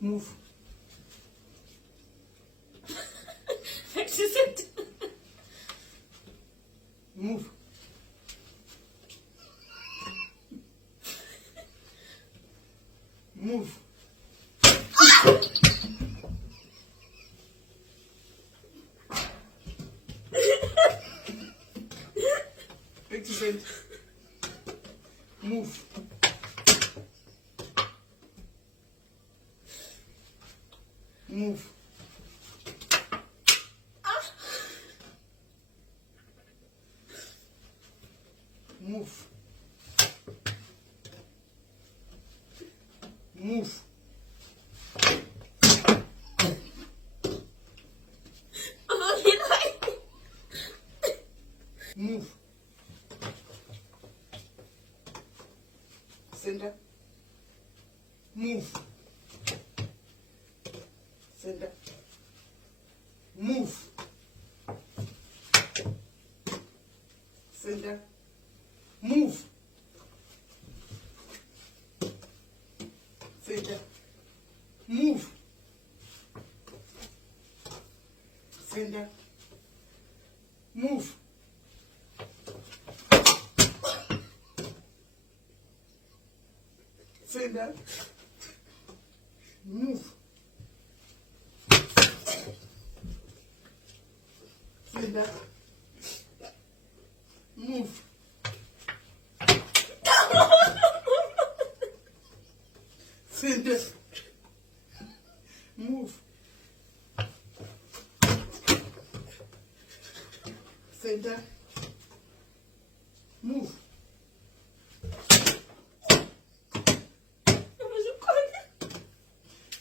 Move. Exit. Move. Move. Exit. Move. Move. Move. Move. Move. Center. Move. Center. Move. Center. Move. Center. Move. Center. Move. Center. Move. Center. Move. Center. Move. Center. Move.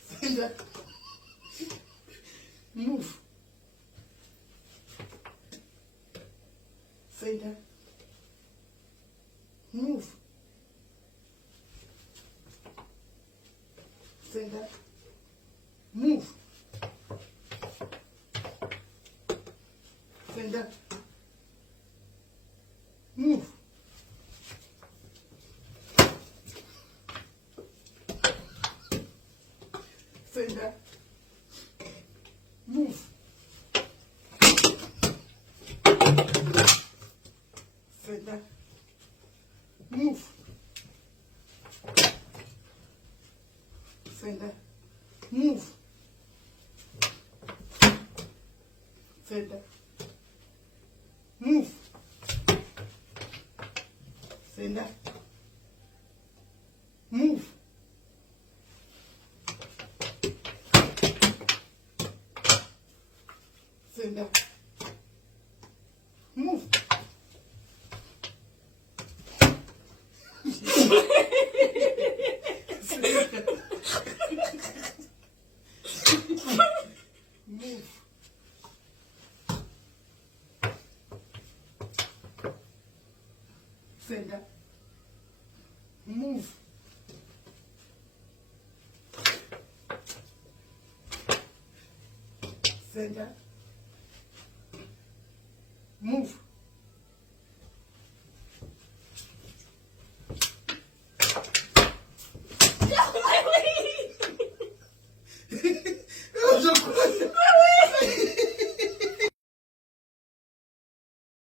Center. Move. Center. Move. Center. Move. Center. Move. Center. Move. Center. Move. Center. Move. Center. Move. Center. Move. Center. Move. Move. Center. Move. Center. Move.